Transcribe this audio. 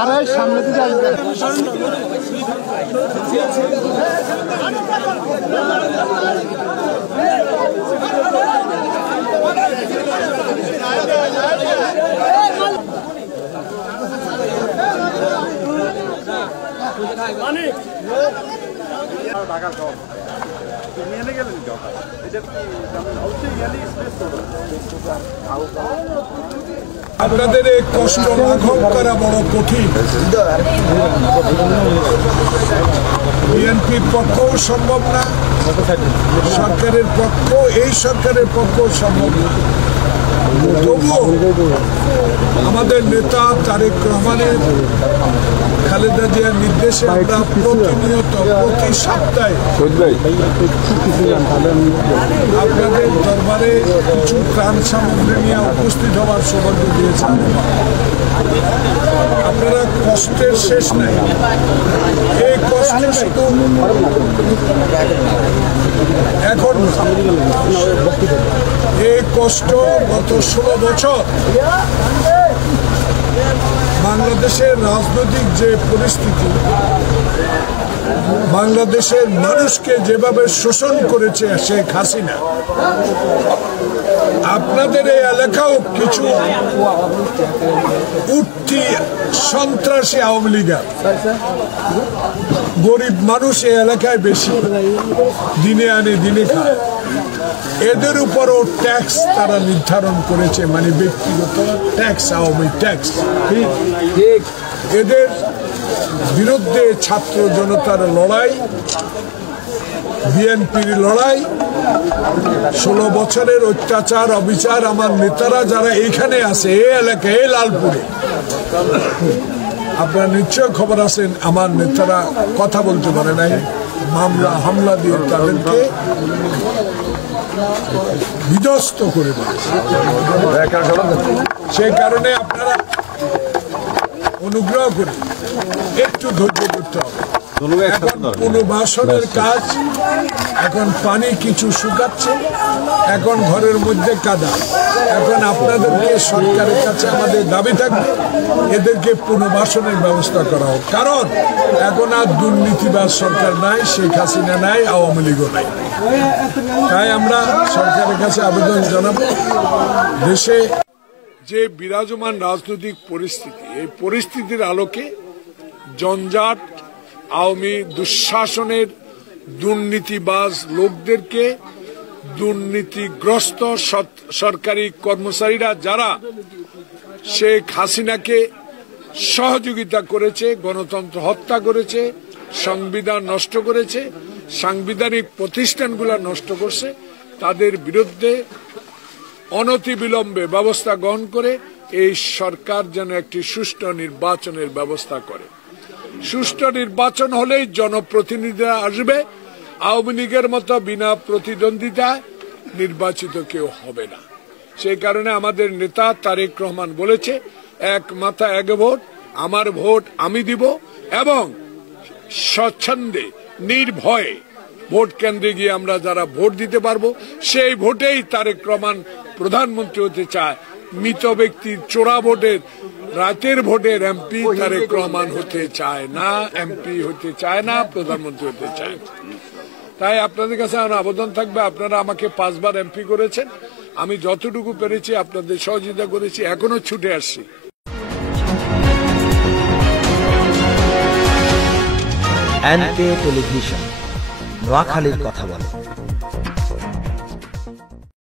আরে সামনে দিকে আসবে আপনাদের এই কষ্ট লাঘব করা বড় কঠিন। বিএনপির পক্ষও সম্ভব না, সরকারের পক্ষ এই সরকারের পক্ষও সম্ভব না। তবুও আমাদের নেতা তারেক রহমানের খালেদা জিয়ার নির্দেশে আমরা প্রতিনিয়ত প্রতি সপ্তাহে আপনাদের দরবারে কিছু ত্রাণ সামগ্রী নিয়ে উপস্থিত হওয়ার সৌভাগ্য দিয়েছেন। আপনারা কষ্টের শেষ নাই। এই কষ্ট শুধু এখন এই কষ্ট গত 16 বছর বাংলাদেশের রাজনৈতিক যে পরিস্থিতি, বাংলাদেশের মানুষকে যেভাবে শোষণ করেছে শেখ হাসিনা, আপনাদের এই এলাকাও কিছু উঠতি সন্ত্রাসী আওয়ামী লীগ, গরিব মানুষ এই এলাকায় বেশি, দিনে আনে দিনে খায়। এদের উপরও ট্যাক্স তারা নির্ধারণ করেছে, মানে ব্যক্তিগত ট্যাক্স, আওয়ামী ট্যাক্স। এদের বিরুদ্ধে ছাত্র জনতার লড়াই, বিএনপির লড়াই, 16 বছরের অত্যাচার অবিচার আমার নেতারা যারা এইখানে আছে, এই এলাকায়, এই লালপুরে, আপনারা নিশ্চয় খবর আছেন, আমার নেতারা কথা বলতে পারে নাই, মামলা হামলা দিয়ে তাদেরকে বিধ্বস্ত করে দিয়েছে। সেই কারণে আপনারা অনুগ্রহ করে একটু ধৈর্য করতে হবে। এখন পুনর্বাসনের কাজ, এখন পানি কিছু শুকাচ্ছে, এখন ঘরের মধ্যে কাদা। এখন আপনাদেরকে সরকারের কাছে আমাদের দাবি থাকবে এদেরকে পুনর্বাসনের ব্যবস্থা করা হোক। কারণ এখন আর দুর্নীতিবাজ সরকার নাই, শেখ হাসিনা নাই, আওয়ামী লীগও নাই। তাই আমরা সরকারের কাছে আবেদন জানাবো, দেশে যে বিরাজমান রাজনৈতিক পরিস্থিতি, এই পরিস্থিতির আলোকে জঞ্জাট, আওয়ামী দুঃশাসনের দুর্নীতিবাজ লোকদেরকে, দুর্নীতিগ্রস্ত সরকারি কর্মচারীরা যারা শেখ হাসিনাকে সহযোগিতা করেছে, গণতন্ত্র হত্যা করেছে, সংবিধান নষ্ট করেছে, সাংবিধানিক প্রতিষ্ঠানগুলো নষ্ট করছে, তাদের বিরুদ্ধে অনতিবিলম্বে ব্যবস্থা গ্রহণ করে এই সরকার যেন একটি সুষ্ঠু নির্বাচনের ব্যবস্থা করে। সুষ্ঠু নির্বাচন হলেই জনপ্রতিনিধিরা আসবে। আওয়ামী লীগের মতো বিনা প্রতিদ্বন্দ্বিতায় নির্বাচিত কেউ হবে না। সেই কারণে আমাদের নেতা তারেক রহমান বলেছে, এক মাথা এক ভোট, আমার ভোট আমি দিব, এবং স্বচ্ছন্দে নির্ভয়ে ভোট কেন্দ্রে গিয়ে আমরা যারা ভোট দিতে পারবো, সেই ভোটেই তারেক রহমান প্রধানমন্ত্রী হতে চায়। মৃত ব্যক্তির চোরা ভোটের, রাতের ভোটের এমপি তারেক রহমান হতে চায় না, এমপি হতে চায় না, প্রধানমন্ত্রী হতে চায় না। তাই আপনাদের কাছে আমার আবেদন থাকবে, আপনারা আমাকে 5 বার এমপি করেছেন, আমি যতটুকু পেরেছি আপনাদের সহযোগিতা করেছি, এখনো ছুটে আসছি। এনকে টেলিভিশন, নোয়াখালীর কথা বলে।